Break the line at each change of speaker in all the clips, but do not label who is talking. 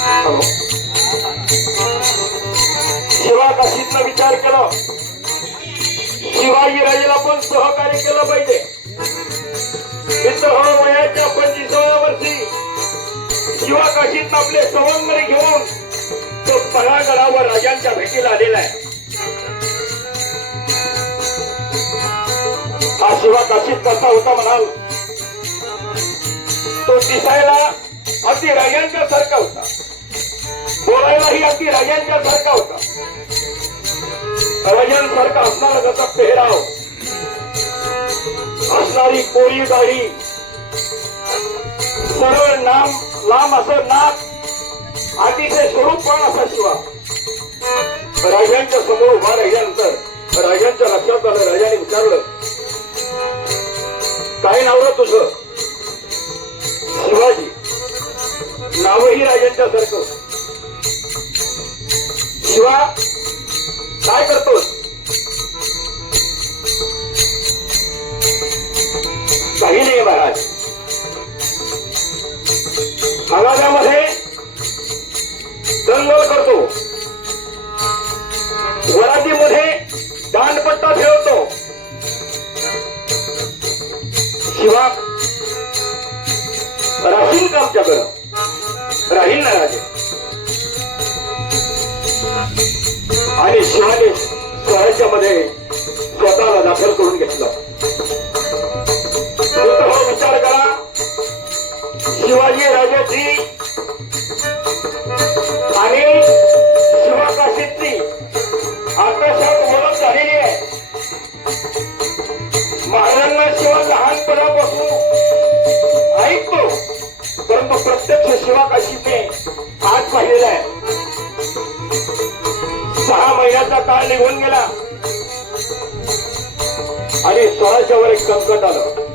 Hello. Shiva काशीतनं विचार केला. शिवाजी राजेला पण सहकार्य केलं पाहिजे. मित्र हो वयाच्या पंचवीसाव्या वर्षी शिवा काशीत आपले सवंगरी घेऊन तो परागडावर राजांच्या भेटीला आलेला आहे. शिवा काशीत कसा होता म्हणाल. तो दिसायला अगदी राजांच्या सारखा होता. बोलायलाही अगदी राजांच्या सारखा होता. राजांसारखा असणारा त्याचा पेहराव असणारी कोरी दाढी सरळ नाम लांब असं नाक अतिशय स्वरूपवान असा शिवा. राजांच्या समोर उभा राहिल्या स्वराज्यामध्ये स्वतःला दाखल करून घेतलं. विचार करा. शिवाजी राजाची आणि शिवकाशीची आकाशात मदत झालेली आहे. महाराजांना शिवा लहानपणापासून ऐकतो परंतु प्रत्यक्ष शिवाकाशीने आज पाहिलेला आहे. सहा महिन्याचा काळ निघून गेला. आणि स्वराज्यावर एक संकट आलं.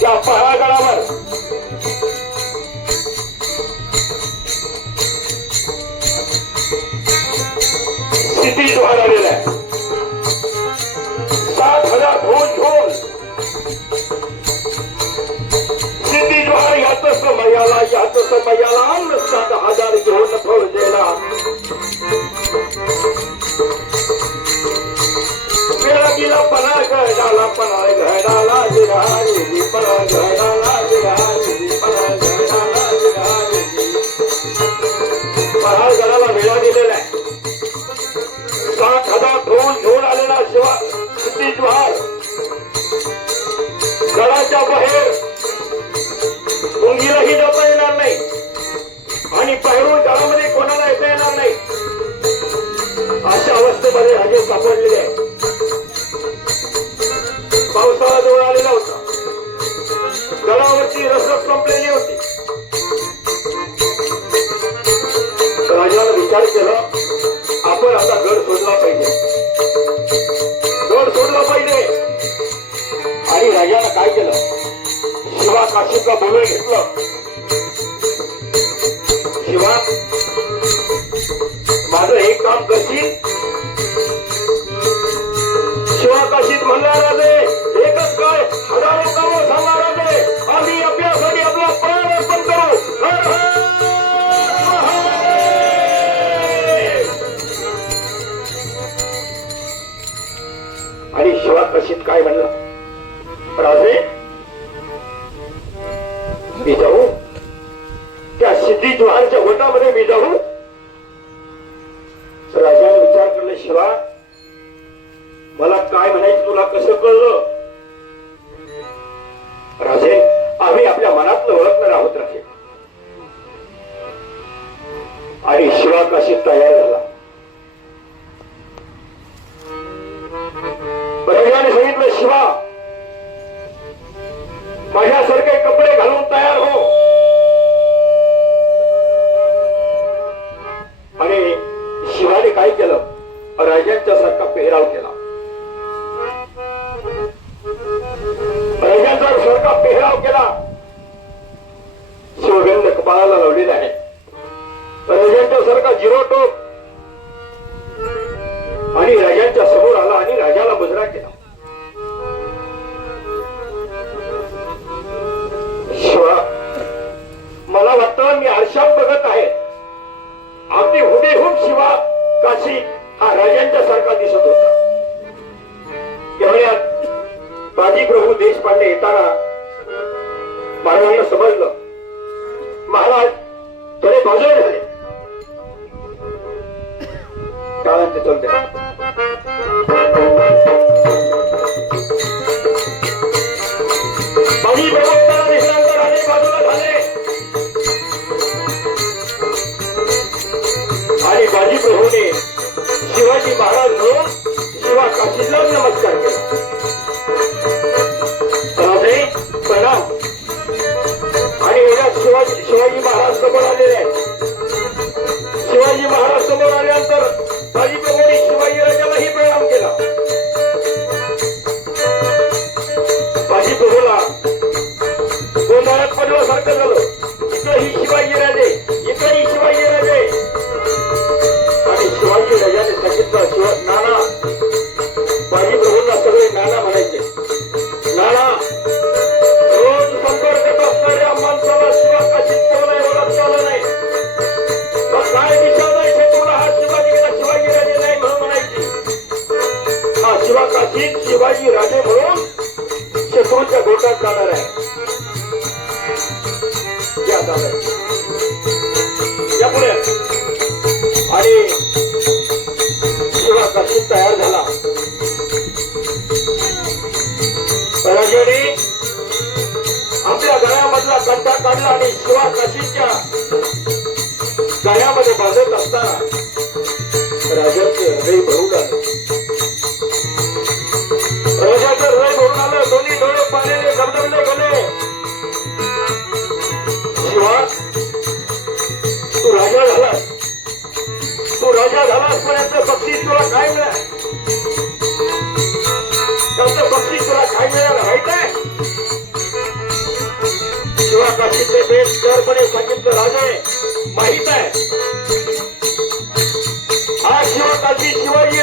त्या पहागडावर स्थिती जोहार आलेला आहे. सात हजार ढोल ढोल सिद्धी जोहार याच समयाला याच समयाला सात हजार घेऊन फळ द्यायला पराग पणा घडाला पणा घडाला जिरारी पणा घडाला जिरारी राजानं केला आपण आता गड सोडला पाहिजे. गड सोडला पाहिजे. आणि राजानं काय केलं? शिवा काशीला बोलून घेतलं. शिवा माझं एक काम करशील? शिवा काशीत म्हणणार राजे काय म्हणलं? राजे? मी जाऊ? त्या सिद्धी ज्वारच्या गोटामध्ये मी जाऊ? राजाने विचार केला शिवा मला काय म्हणायचं तुला कसं कळलं? राजे आम्ही आपल्या मनातलं ओळखणार आहोत राजे. आणि शिवा कशी तयार झाला? देशपांडे येताना महाराजांना समजलं. महाराज थोडे बाजूला झाले काळांचे चलते शिवाजी राजाने काढला आणि शिवा काशीच्या गळ्यामध्ये बांधत असताना राजाचे हृदय भरून आलं. राजाचं हृदय भरून आलं. दोन्ही डोळे पाण्याने धबधबले गेले शिवा तू राजा झालास. तू राजा झालास पण याचं बक्षीस तुला काय मिळाल? काशीचे बेट सांगितलं राजे माहीत आहे. हा शिवा काशी शिवाजी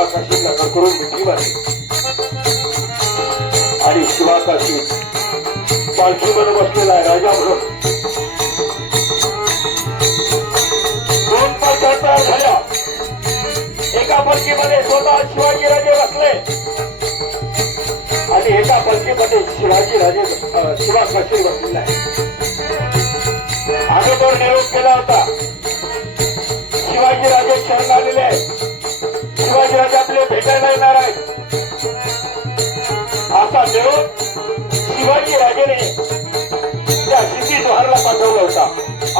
शिवाकाशी शिवाकाशीला करून मिठी मारली आणि शिवाकाशी पालखी म्हणून बसलेला आहे राजा म्हणून. दोन पालख्या तयार झाल्या. एका पालखीमध्ये स्वतः शिवाजी राजे बसले. आणि एका पालखीमध्ये शिवाजी राजे अं, बसलेला आहे अगोदर निरोप केला होता. शिवाजी राजे शरण आलेले आहेत. शिवाजीराजे आपले भेटायला येणार आहेत. असा देऊन शिवाजीराजेने त्या सिद्धी द्वारला पाठवला होता.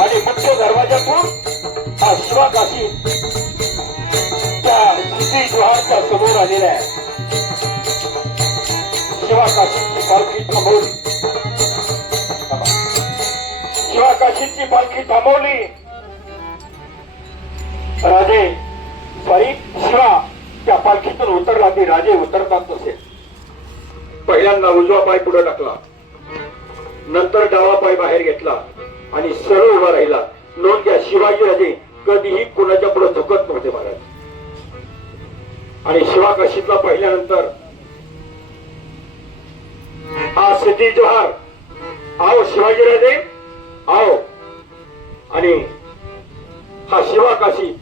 आणि मुख्य दरवाजातून हा शिवा काशी त्या सिद्धी द्वारच्या समोर आलेला आहे. शिवा काशीची पालखी थांबवली. थांबा. शिवा काशीची पालखी थांबवली. राजे सॉरी त्या पालखीतून उतरला की राजे उतरतात तसे. पहिल्यांदा उजवा पाय पुढे टाकला. नंतर डावा पाय बाहेर घेतला आणि सरळ उभा राहिला. नोंद घ्या शिवाजी राजे कधीही कुणाच्या पुढे झुकत नव्हते महाराज. आणि शिवाकाशीतला पाहिल्यानंतर हा सिद्धी जोहार आओ शिवाजी राजे आओ. आणि हा शिवा काशी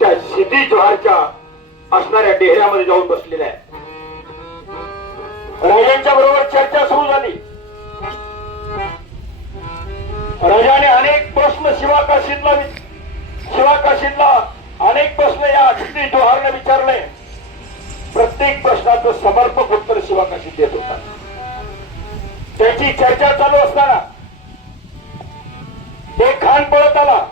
त्या सिद्धी जोहारच्या असणाऱ्या डेहऱ्यामध्ये जाऊन बसलेला आहे राजांच्या बरोबर चर्चा सुरू झाली. राजाने अनेक प्रश्न शिवाकाशीतला वि- शिवाकाशीतला अनेक प्रश्न या सिद्धी जोहारने विचारले. प्रत्येक प्रश्नाचं समर्पक उत्तर शिवाकाशी देत होता. त्याची चर्चा चालू असताना एक खान पळत आला.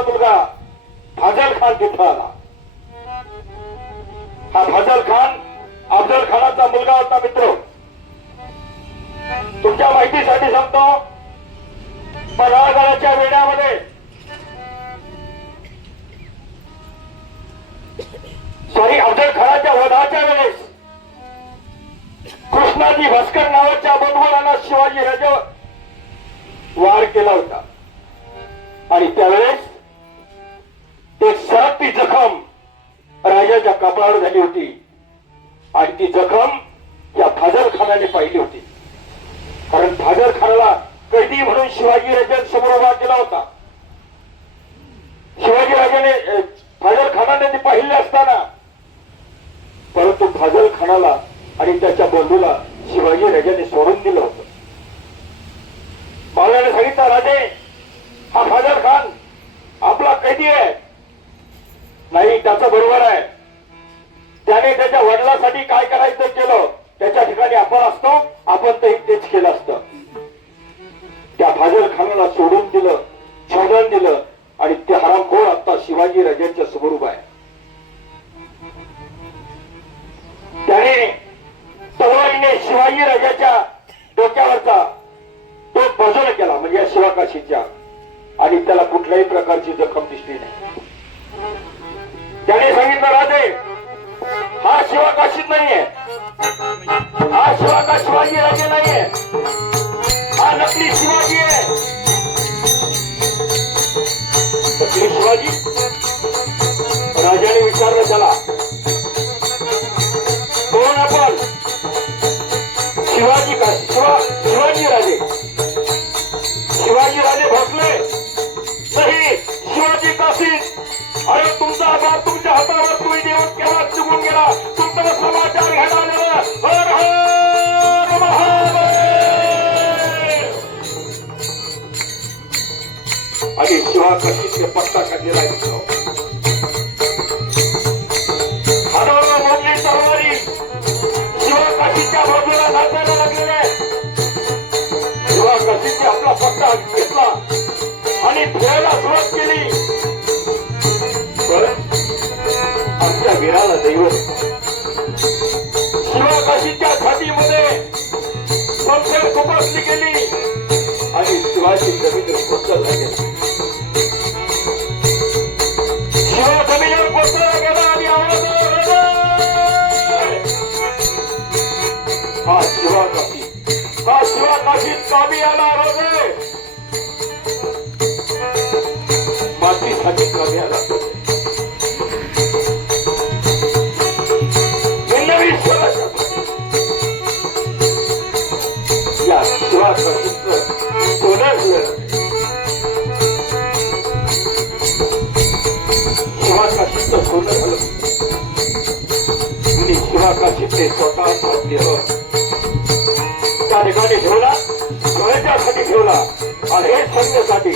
खानाचा मुलगा फाजल खान तिथं आला. हा फाजल खान अफजल खानाचा मुलगा होता मित्र. तुमच्या माहितीसाठी सांगतो पन्हाळगडाच्या वेड्यामध्ये सॉरी अफजल खानाच्या वधाच्या वेळेस कृष्णाजी भास्कर नावाच्या बंधुराला शिवाजी राजा वार केला होता. आणि त्यावेळेस राजाच्या कपाळावर झाली होती. आणि ती जखम या फाजल खानाने पाहिली होती. कारण फाजल खानाला कैदी म्हणून शिवाजी राजांसमोर उभा केला होता? शिवाजी राजाने फाजल खानाने ते पाहिले असताना. परंतु फाजल खानाला आणि त्याच्या बंधूला शिवाजी राजाने सोडून दिलं होतं. मावळ्याने सांगितलं राजे हा फाजल खान आपला कैदी आहे. नाही त्याचं बरोबर आहे. त्याने त्याच्या वडिलांसाठी काय करायचं केलं त्याच्या ठिकाणी आपण असतो आपण तेही तेच केलं असतं. त्या फाजल खानाला सोडून दिलं शोधून दिलं आणि ते हरामखोर आता शिवाजी राजांच्या समोर उभा आहे. त्याने तलवारीने शिवाजी राजाच्या डोक्यावरचा तो भजन केला म्हणजे या शिवाकाशीच्या. आणि त्याला कुठल्याही प्रकारची जखम दिसली नाही. त्याने सांगितलं राजे हा शिवाकाशीत नाहीये. हा शिवाका शिवाजी राजे नाहीये. हा नकली शिवाजी आहे. नकली शिवाजी? राजाने विचारलं त्याला कोण आपण? शिवाजी का शिवा शिवाजी राजे. शिवाजी राजे भक्त के काशीच्या शिवा काशीने आपला पत्ता घेतला आणि फिरायला सुरुवात केली. आमच्या वीराला दैवत शिवाकाशीच्या छातीमध्ये गेली. आणि शिवाजी जमिनीवर कोसळला जमिनीवर कोसळला गेला आणि आवाज आला, "रडे!" हा शिवाकाशी कामी आला रोजे मातीसाठी कमी आला. सोनं मिळालं. सोनं झालं आणि शिवाकाशीचे स्वतः देह त्या ठिकाणी ठेवला स्वयंच्यासाठी ठेवला आणि हे सैन्यासाठी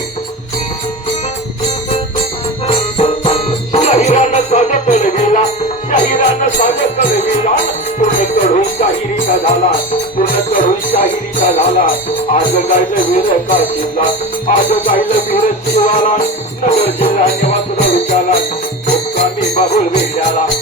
शाहिरानं स्वागत रविला शाहिरानं स्वागत रविला पूर्णकडून शाहिरीचा झाला. पूर्णकडून शाहिरीचा झाला आज गायलं वीर काशीला आज गायलं वीर शिवाला नगर जिल्हा निवास
विचारला. we got it